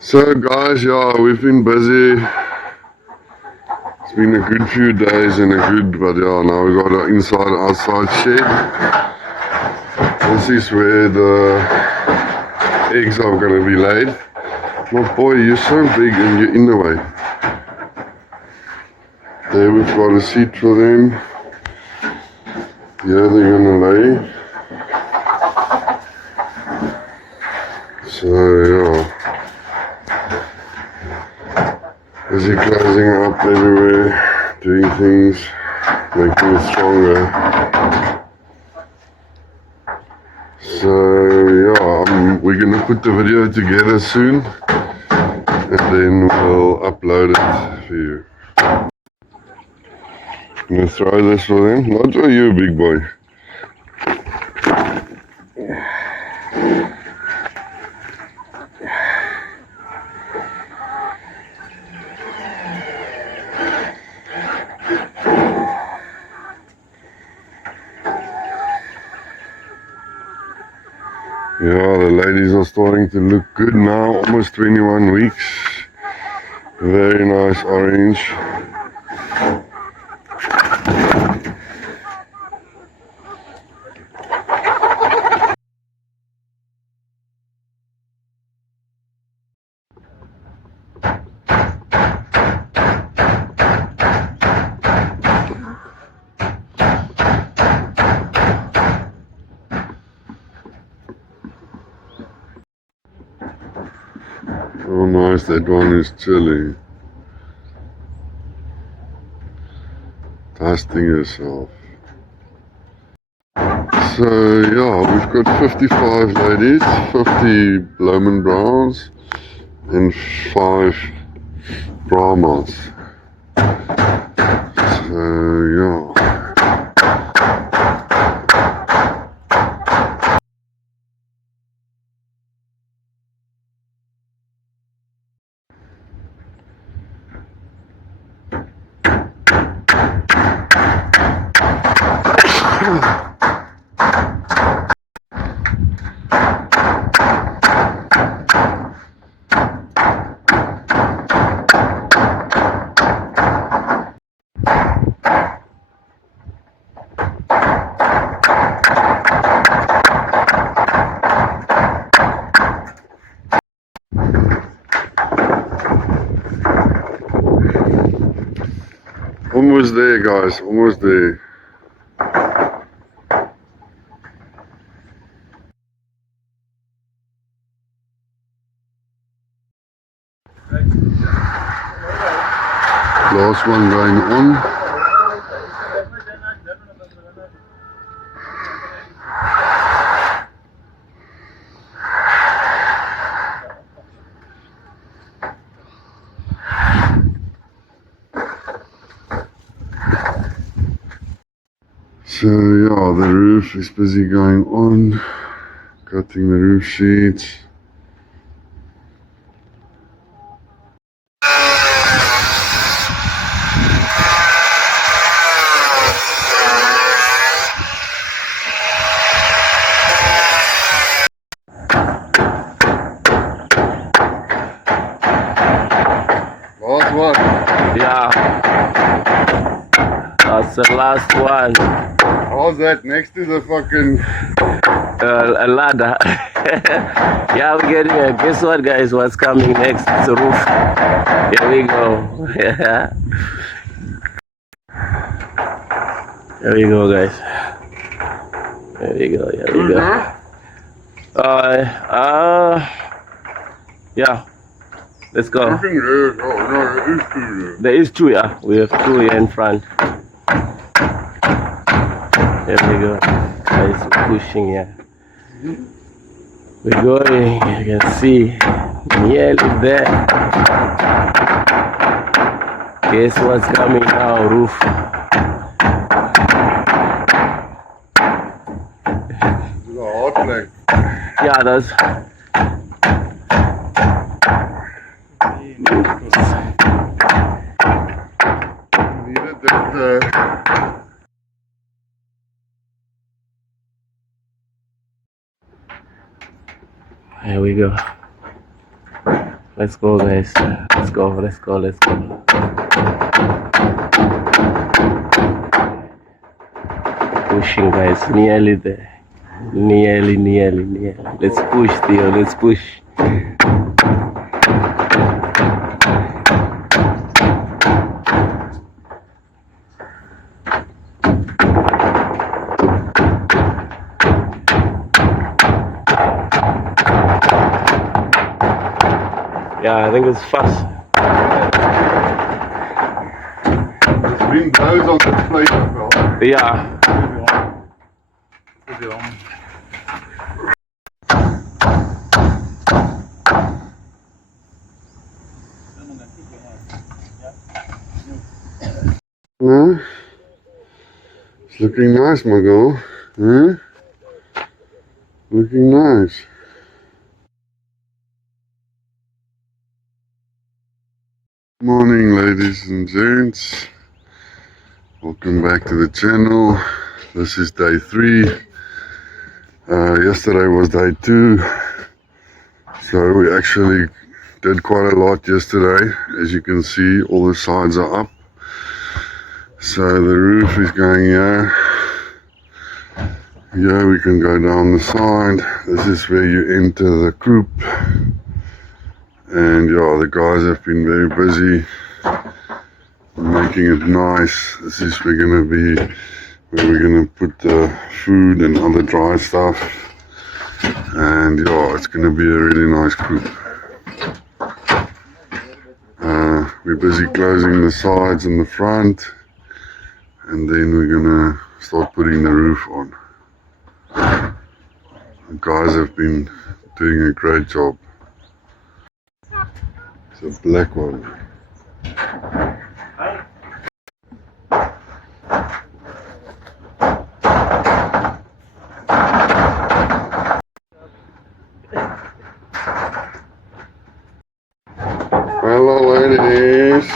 So guys, yeah, we've been busy. It's been a good few days and but yeah, now we got an outside shed. This is where the eggs are gonna be laid. My boy, you're so big and you're in the way. There we've got a seat for them. Here they're gonna lay. So yeah. Busy closing up everywhere, doing things, making it stronger. So yeah, we're gonna put the video together soon and then we'll upload it for you. I'm gonna throw this for them. Not for you, big boy. Yeah, the ladies are starting to look good now, almost 21 weeks. Very nice orange. Oh nice, that one is chilling. Dusting yourself. So yeah, we've got 55 ladies, 50 Bloemen Browns and 5 Brahmas. So yeah. Almost there, guys, almost there. Last one going on. So yeah, the roof is busy going on, cutting the roof sheets. Last one. Yeah, that's the last one. How's that next to the fucking... A ladder. Yeah, we're getting a... Guess what, guys? What's coming next? It's the roof. Here we go. Yeah. Here we go, guys. Here we go. Here we go. Yeah. Let's go. There is two, yeah. We have two here in front. There we go. Guys, pushing here. We're going. You can see nearly there. Guess what's coming now? Roof. This is a hard plank. Yeah, that's. Needed that. Here we go. Let's go, guys. Let's go. Pushing, guys. Nearly there. Nearly. Let's push, Theo. Let's push. Yeah, I think it's fast. There's been those on the plate as well. Yeah. Huh? It's looking nice, my girl. Huh? Looking nice. Morning, ladies and gents. Welcome back to the channel. This is day 3. Yesterday was day 2. So we actually did quite a lot yesterday. As you can see, all the sides are up. So the roof is going here. Here we can go down the side. This is where you enter the coop. And yeah, the guys have been very busy making it nice. This is where we're gonna put the food and other dry stuff. And yeah, it's gonna be a really nice coop. We're busy closing the sides and the front, and then we're gonna start putting the roof on. The guys have been doing a great job. It's a black one. Hello, ladies.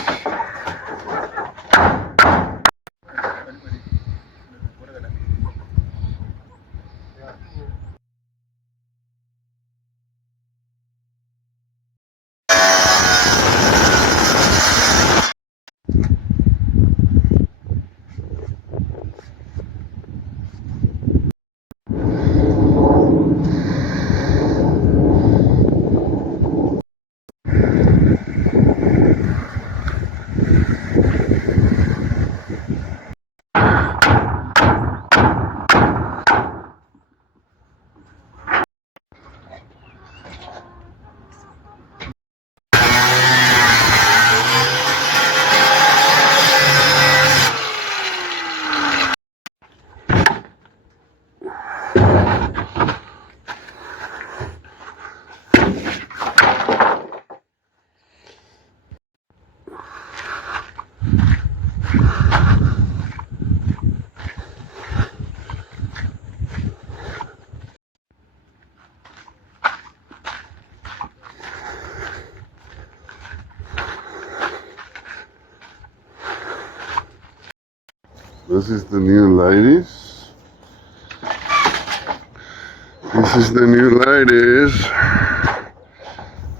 This is the new ladies.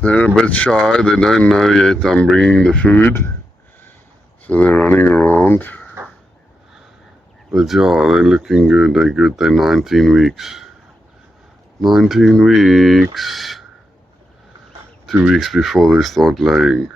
They're a bit shy, they don't know yet I'm bringing the food. So they're running around. But yeah, they're looking good, they're 19 weeks. 19 weeks. 2 weeks before they start laying.